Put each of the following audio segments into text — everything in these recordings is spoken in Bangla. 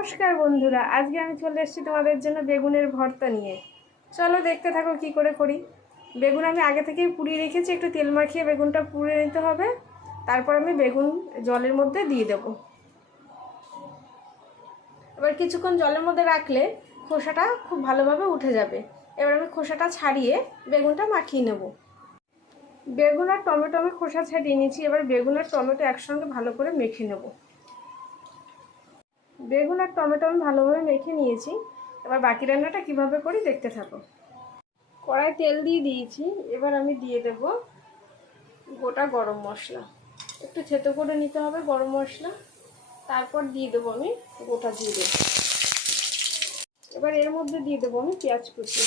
নমস্কার বন্ধুরা, আজকে আমি চলে এসেছি তোমাদের জন্য বেগুনের ভর্তা নিয়ে। চলো দেখতে থাকো কি করে করি। বেগুন আমি আগে থেকেই পুড়িয়ে রেখেছি, একটু তেল মাখিয়ে বেগুনটা পুড়িয়ে নিতে হবে। তারপর আমি বেগুন জলের মধ্যে দিয়ে দেব। এবার কিছুক্ষণ জলের মধ্যে রাখলে খোসাটা খুব ভালোভাবে উঠে যাবে। এবার আমি খোসাটা ছাড়িয়ে বেগুনটা মাখিয়ে নেব। বেগুন আর টমেটো আমি খোসা ছাড়িয়ে নিয়েছি। এবার বেগুন আর টমেটো একসঙ্গে ভালো করে মেখে নেব। বেগুন আর টমেটো আমি ভালোভাবে মেখে নিয়েছি। এবার বাকি রান্নাটা কিভাবে করি দেখতে থাকো। কড়াই তেল দিয়ে দিয়েছি। এবার আমি দিয়ে দেব গোটা গরম মশলা। একটু থেতো করে নিতে হবে গরম মশলা। তারপর দিয়ে দেবো আমি গোটা জিরে। এবার এর মধ্যে দিয়ে দেবো আমি পেঁয়াজ কুচি।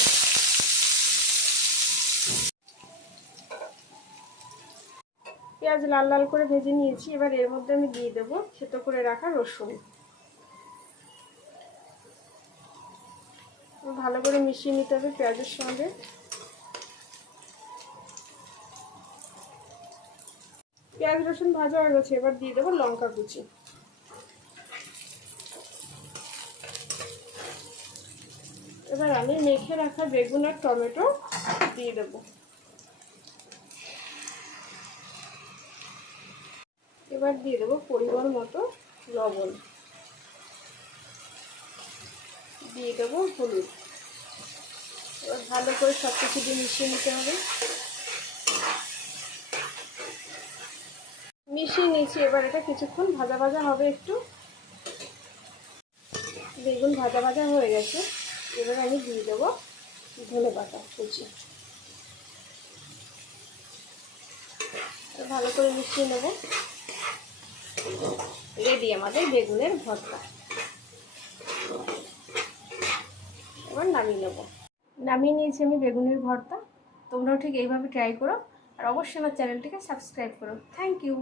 পেঁয়াজ লাল লাল করে ভেজে নিয়েছি। এবার এর মধ্যে আমি দিয়ে দেবো থেতো করে রাখা রসুন। ভালো করে মিশিয়ে নিতে হবে পেঁয়াজের সঙ্গে। পেঁয়াজ রসুন ভাজা হয়ে গেছে। এবার দিয়ে দেবো লঙ্কা কুচি। এবার আমি মেখে রাখা বেগুন আর টমেটো দিয়ে দেবো। এবার দিয়ে দেবো পরিমাণ মতো লবণ, দিয়ে দেবো হলুদ। এবার ভালো করে সব কিছু দিয়ে মিশিয়ে নিতে হবে। মিশিয়ে নিয়েছি। এবার এটা কিছুক্ষণ ভাজা ভাজা হবে একটু। বেগুন ভাজা ভাজা হয়ে গেছে। এবার আমি দিয়ে দেবো ধনেপাতা কুচি। ভালো করে মিশিয়ে নেব। রেডি আমাদের বেগুনের ভর্তা। এবার নামিয়ে নেব। নামিয়ে নিয়েছি আমি বেগুনের ভর্তা। তোমরাও ঠিক এইভাবে ট্রাই করো, আর অবশ্যই আমার চ্যানেলটিকে সাবস্ক্রাইব করো। Thank you.